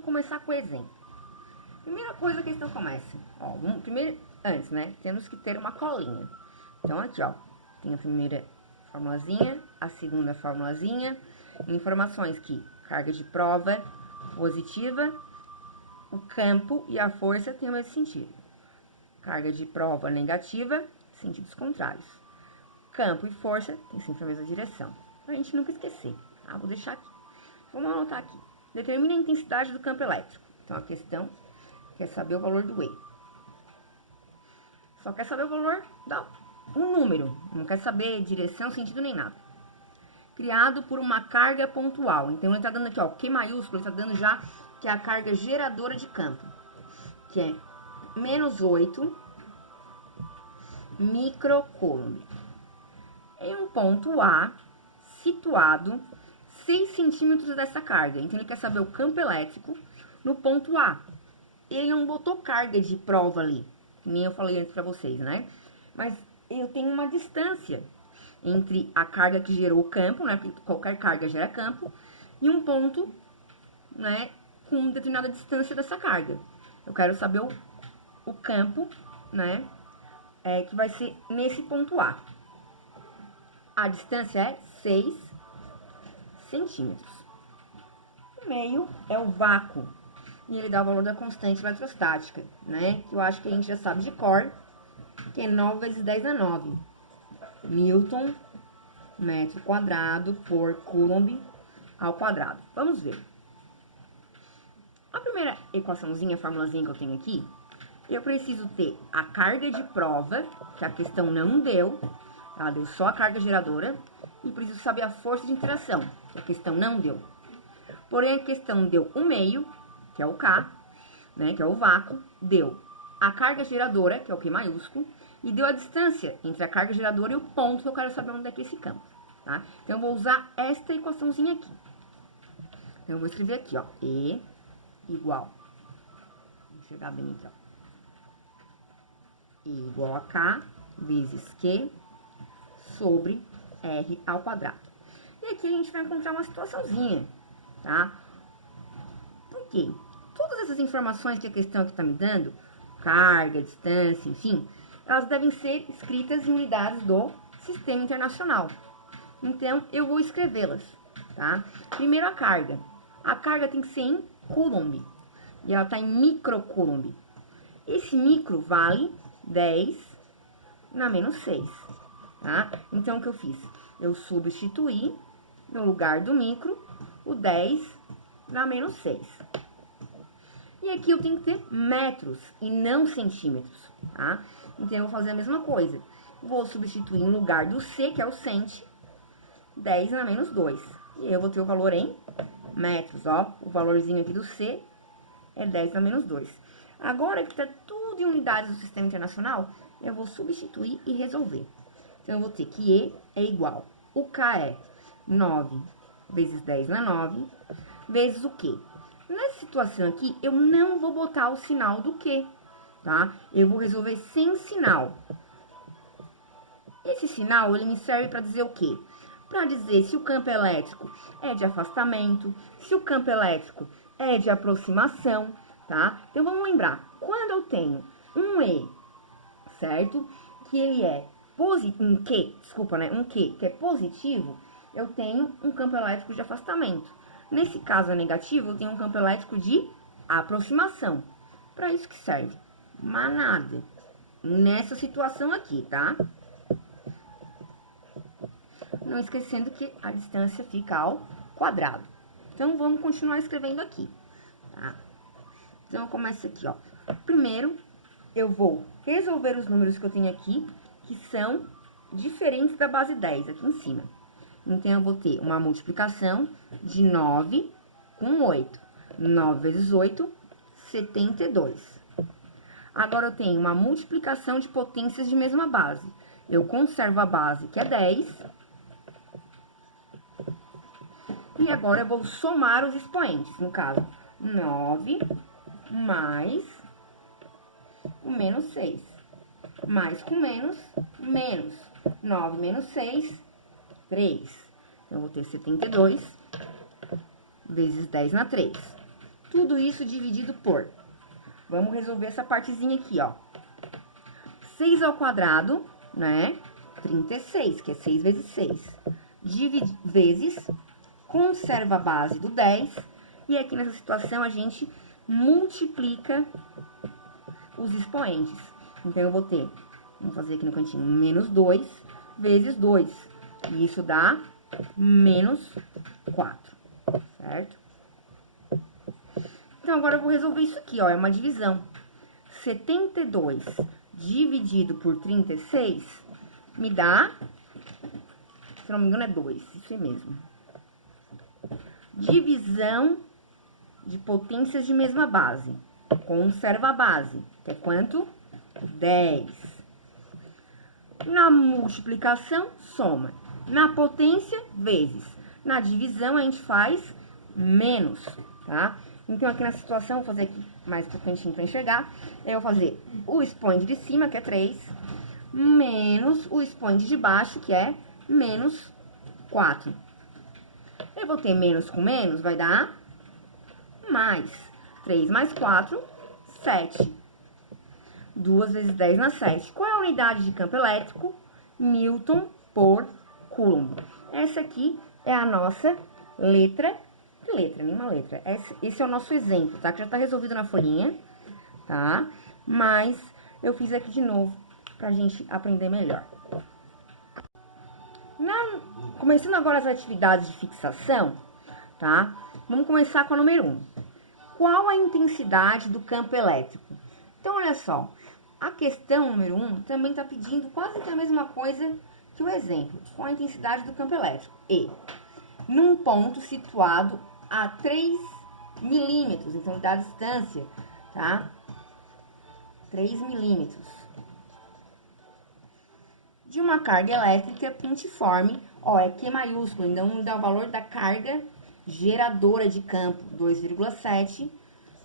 vamos começar com o exemplo. Primeira coisa que a questão começa. Ó, primeiro, antes, né? Temos que ter uma colinha. Então, aqui, ó. Tem a primeira formulazinha, a segunda formulazinha. Informações que carga de prova positiva, o campo e a força têm o mesmo sentido. Carga de prova negativa, sentidos contrários. Campo e força têm sempre a mesma direção. Pra gente nunca esquecer. Ah, vou deixar aqui. Vamos anotar aqui. Determine a intensidade do campo elétrico. Então, a questão quer saber o valor do E. Só quer saber o valor um número. Não quer saber direção, sentido, nem nada. Criado por uma carga pontual. Então, ele está dando aqui, ó, Q maiúsculo, ele está dando já que é a carga geradora de campo. Que é menos 8 microcoulomb. Em um ponto A, situado 6 centímetros dessa carga. Então, ele quer saber o campo elétrico no ponto A. Ele não botou carga de prova ali, que nem eu falei antes pra vocês, né? Mas eu tenho uma distância entre a carga que gerou o campo, né? Porque qualquer carga gera campo, e um ponto, né? Com determinada distância dessa carga. Eu quero saber o campo, né? Que vai ser nesse ponto A. A distância é 6 centímetros. O meio é o vácuo. E ele dá o valor da constante eletrostática, né? Que eu acho que a gente já sabe de cor, que é 9 vezes 10 a 9. Newton, metro quadrado, por coulomb ao quadrado. Vamos ver. A primeira equaçãozinha, formulazinha que eu tenho aqui, eu preciso ter a carga de prova, que a questão não deu, ela deu só a carga geradora, e preciso saber a força de interação, que a questão não deu. Porém, a questão deu o meio, que é o K, né, que é o vácuo, deu a carga geradora, que é o Q maiúsculo, e deu a distância entre a carga geradora e o ponto que eu quero saber onde é que é esse campo, tá? Então, eu vou usar esta equaçãozinha aqui. Então, eu vou escrever aqui, ó, E igual, vou chegar bem aqui, ó, E igual a K vezes Q sobre R ao quadrado. E aqui a gente vai encontrar uma situaçãozinha, tá? Por quê? Todas essas informações que a questão aqui está me dando, carga, distância, enfim, elas devem ser escritas em unidades do Sistema Internacional. Então, eu vou escrevê-las, tá? Primeiro, a carga. A carga tem que ser em coulomb. E ela está em microcoulomb. Esse micro vale 10 na menos 6, tá? Então, o que eu fiz? Eu substituí, no lugar do micro, o 10 na menos 6. E aqui eu tenho que ter metros e não centímetros, tá? Então, eu vou fazer a mesma coisa. Vou substituir em lugar do C, que é o cent, 10 na menos 2. E eu vou ter o valor em metros, ó. O valorzinho aqui do C é 10 na menos 2. Agora que tá tudo em unidades do Sistema Internacional, eu vou substituir e resolver. Então, eu vou ter que E é igual. O K é 9 vezes 10 na 9, vezes o Q. Nessa situação aqui, eu não vou botar o sinal do Q, tá? Eu vou resolver sem sinal. Esse sinal, ele me serve para dizer o quê? Para dizer se o campo elétrico é de afastamento, se o campo elétrico é de aproximação, tá? Então, vamos lembrar, quando eu tenho um E, certo? Que ele é um Q, desculpa, né? Um Q que é positivo, eu tenho um campo elétrico de afastamento. Nesse caso negativo, eu tenho um campo elétrico de aproximação. Para isso que serve. Mas nada. Nessa situação aqui, tá? Não esquecendo que a distância fica ao quadrado. Então, vamos continuar escrevendo aqui, tá? Então, eu começo aqui, ó. Primeiro, eu vou resolver os números que eu tenho aqui, que são diferentes da base 10, aqui em cima. Então, eu vou ter uma multiplicação de 9 com 8. 9 vezes 8, 72. Agora, eu tenho uma multiplicação de potências de mesma base. Eu conservo a base, que é 10. E agora, eu vou somar os expoentes. No caso, 9 mais o menos 6. Mais com menos, menos. 9 menos 6, 3. Então, eu vou ter 72 vezes 10 na 3. Tudo isso dividido por... Vamos resolver essa partezinha aqui, ó. 6 ao quadrado, né? 36, que é 6 vezes 6. Vezes, conserva a base do 10. E aqui nessa situação, a gente multiplica os expoentes. Então, eu vou ter, vamos fazer aqui no cantinho, menos 2 vezes 2. E isso dá menos 4, certo? Então, agora eu vou resolver isso aqui, ó, é uma divisão. 72 dividido por 36 me dá, se não me engano, é 2, isso mesmo. Divisão de potências de mesma base. Conserva a base, que é quanto? 10. Na multiplicação, soma. Na potência, vezes. Na divisão, a gente faz menos, tá? Então, aqui nessa situação, vou fazer aqui mais pro cantinho pra enxergar. Eu vou fazer o expoente de cima, que é 3, menos o expoente de baixo, que é menos 4. Eu vou ter menos com menos, vai dar mais. 3 mais 4, 7. 2 vezes 10 na 7. Qual é a unidade de campo elétrico? Newton por Coulomb. Essa aqui é a nossa letra. Que letra? Nenhuma letra. Esse é o nosso exemplo, tá? Que já tá resolvido na folhinha, tá? Mas eu fiz aqui de novo pra gente aprender melhor. Começando agora as atividades de fixação, tá? Vamos começar com a número 1. Qual a intensidade do campo elétrico? Então, olha só. A questão número 1 também está pedindo quase que a mesma coisa que o exemplo. Qual a intensidade do campo elétrico? E, num ponto situado a 3 milímetros, então dá a distância, tá? 3 milímetros. De uma carga elétrica pontiforme, ó, é Q maiúsculo, então dá o valor da carga geradora de campo, 2,7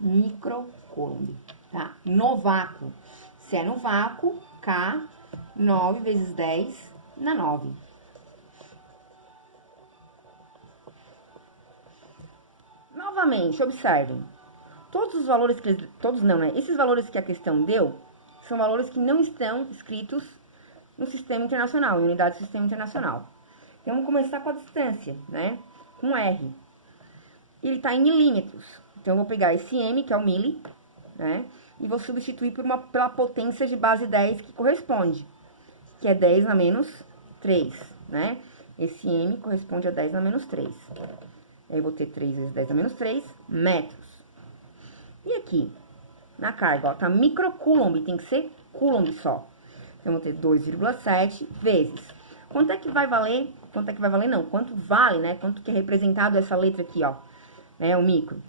microcoulomb, tá? No vácuo. Se é no vácuo, K, 9 vezes 10 na 9. Novamente, observem. Todos os valores que... Todos não, né? Esses valores que a questão deu, são valores que não estão escritos no sistema internacional, em unidade do sistema internacional. Então, vamos começar com a distância, né? Com R. Ele está em milímetros. Então, eu vou pegar esse M, que é o mili, né? E vou substituir pela potência de base 10, que corresponde, que é 10 na menos 3, né? Esse M corresponde a 10 na menos 3. Aí, eu vou ter 3 vezes 10 na menos 3 metros. E aqui, na carga, ó, tá microcoulomb, tem que ser coulomb só. Então, eu vou ter 2,7 vezes. Quanto é que vai valer? Quanto é que vai valer? Não, quanto vale, né? Quanto que é representado essa letra aqui, ó, né? O micro.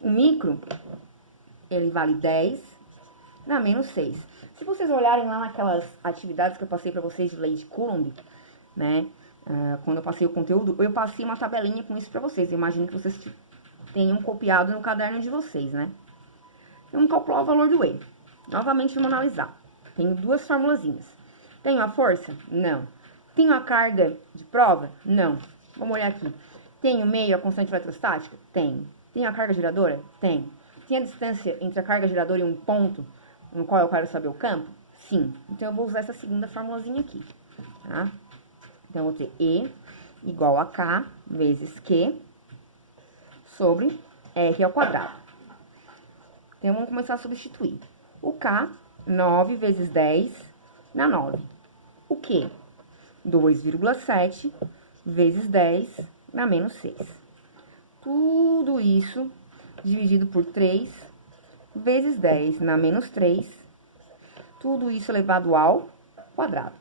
O micro, ele vale 10 na menos 6. Se vocês olharem lá naquelas atividades que eu passei pra vocês de lei de Coulomb, né? Quando eu passei o conteúdo, eu passei uma tabelinha com isso pra vocês. Eu imagino que vocês tenham copiado no caderno de vocês, né? Vamos calcular o valor do E. Novamente, vamos analisar. Tenho duas formulazinhas. Tenho a força? Não. Tenho a carga de prova? Não. Vamos olhar aqui. Tenho meio a constante eletrostática? Tenho. Tenho a carga geradora? Tenho. Tem a distância entre a carga geradora e um ponto no qual eu quero saber o campo? Sim. Então, eu vou usar essa segunda formulazinha aqui, tá? Então, eu vou ter E igual a K vezes Q sobre R ao quadrado. Então, vamos começar a substituir. O K, 9 vezes 10 na 9. O Q? 2,7 vezes 10 na menos 6. Tudo isso dividido por 3 vezes 10 na menos 3. Tudo isso elevado ao quadrado.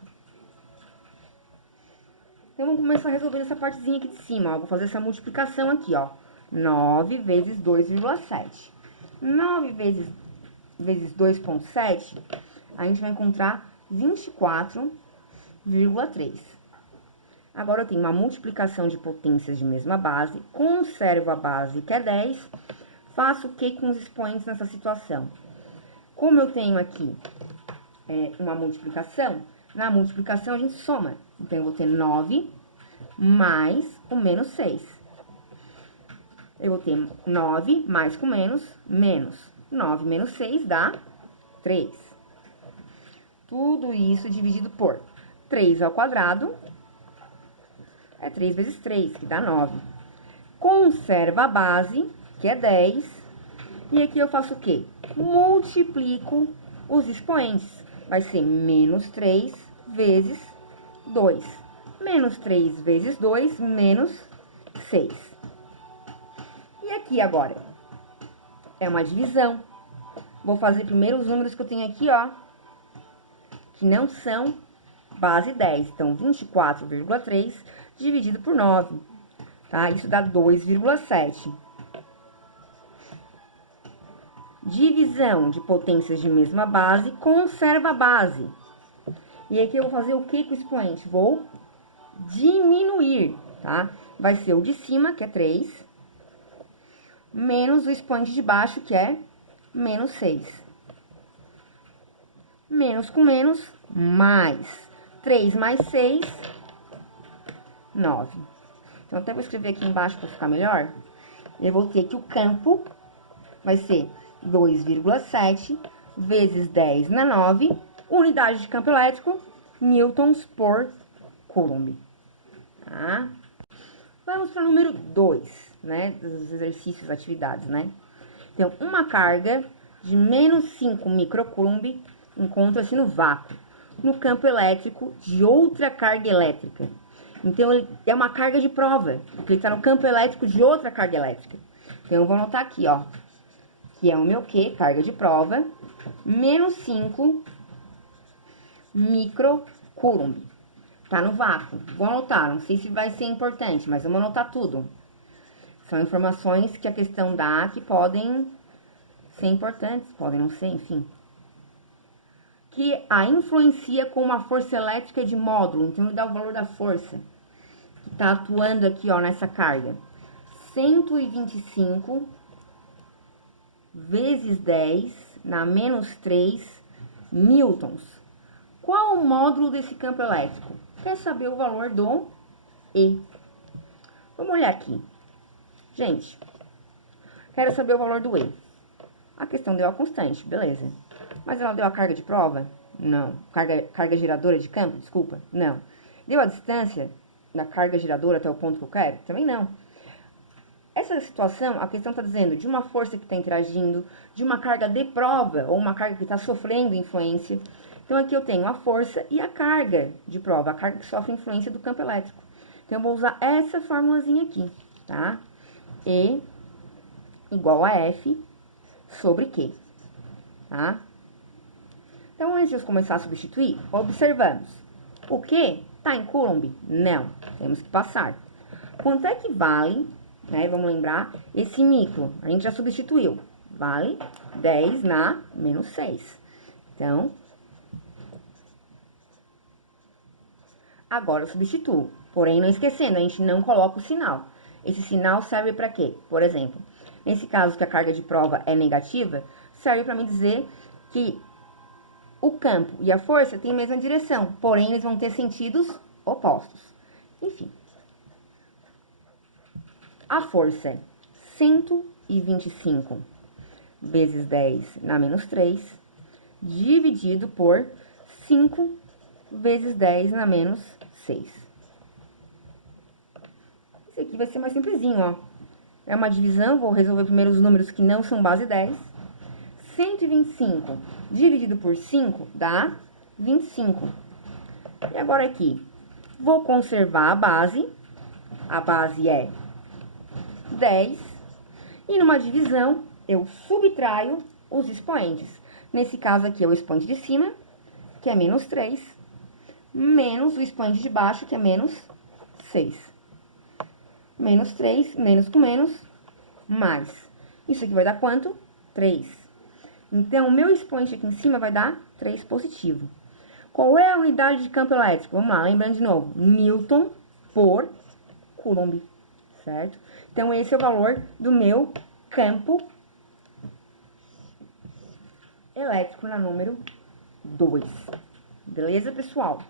Então, vamos começar resolvendo essa partezinha aqui de cima, ó. Vou fazer essa multiplicação aqui, ó. 9 vezes 2,7. 9 vezes 2,7, a gente vai encontrar 24,3. Agora, eu tenho uma multiplicação de potências de mesma base, conservo a base, que é 10, faço o que com os expoentes nessa situação? Como eu tenho aqui uma multiplicação, na multiplicação a gente soma. Então, eu vou ter 9 mais o menos 6. eu vou ter 9 mais com menos, menos. 9 menos 6 dá 3. Tudo isso dividido por 3 ao quadrado, é 3 vezes 3, que dá 9. Conserva a base, que é 10. E aqui eu faço o quê? Multiplico os expoentes. Vai ser menos 3 vezes 2. Menos 3 vezes 2, menos 6. E aqui agora, é uma divisão. Vou fazer primeiro os números que eu tenho aqui, ó, que não são base 10. Então, 24,3 dividido por 9, tá? Isso dá 2,7. Divisão de potências de mesma base, conserva a base. E aqui eu vou fazer o que com o expoente? Vou diminuir, tá? Vai ser o de cima, que é 3, menos o expoente de baixo, que é menos 6. Menos com menos, mais. 3 mais 6, 9. Então, até vou escrever aqui embaixo para ficar melhor. Eu vou ter que o campo vai ser 2,7 vezes 10 na 9, unidade de campo elétrico, newtons por coulomb. Tá? Vamos para o número 2, né? Dos exercícios, atividades, né? Então, uma carga de menos 5 microcoulomb encontra-se no vácuo, no campo elétrico de outra carga elétrica. Então, ele é uma carga de prova, porque ele está no campo elétrico de outra carga elétrica. Então, eu vou anotar aqui, ó, que é o meu quê? Carga de prova, menos 5 microcoulomb. Tá no vácuo. Vou anotar, não sei se vai ser importante, mas vamos anotar tudo. São informações que a questão dá que podem ser importantes, podem não ser, enfim. Que a influencia com uma força elétrica de módulo, então ele dá o valor da força que tá atuando aqui, ó, nessa carga. 125 vezes 10 na menos 3 newtons. Qual o módulo desse campo elétrico? Quer saber o valor do E. Vamos olhar aqui. Gente, quero saber o valor do E. A questão deu a constante, beleza. Mas ela deu a carga de prova? Não. Carga geradora de campo? Desculpa, não. Deu a distância da carga geradora até o ponto que eu quero? Também não. Essa situação, a questão está dizendo de uma força que está interagindo, de uma carga de prova, ou uma carga que está sofrendo influência. Então, aqui eu tenho a força e a carga de prova, a carga que sofre influência do campo elétrico. Então, eu vou usar essa formulazinha aqui, tá? E igual a F sobre Q, tá? Então, antes de eu começar a substituir, observamos. O Q está em coulomb? Não, temos que passar. Quanto é que vale, né, vamos lembrar, esse micro? A gente já substituiu. Vale 10 na menos 6. Então, agora eu substituo. Porém, não esquecendo, a gente não coloca o sinal. Esse sinal serve para quê? Por exemplo, nesse caso que a carga de prova é negativa, serve para me dizer que o campo e a força têm a mesma direção, porém, eles vão ter sentidos opostos. Enfim. A força é 125 vezes 10 na menos 3, dividido por 5 vezes 10 na menos 6. Esse aqui vai ser mais simplesinho, ó. É uma divisão, vou resolver primeiro os números que não são base 10. 125 dividido por 5 dá 25. E agora aqui, vou conservar a base é 10. E numa divisão, eu subtraio os expoentes. Nesse caso aqui é o expoente de cima, que é menos 3, menos o expoente de baixo, que é menos 6. Menos 3, menos com menos, mais. Isso aqui vai dar quanto? 3. Então, o meu expoente aqui em cima vai dar 3 positivo. Qual é a unidade de campo elétrico? Vamos lá, lembrando de novo. Newton por coulomb, certo? Então, esse é o valor do meu campo elétrico na número 2. Beleza, pessoal?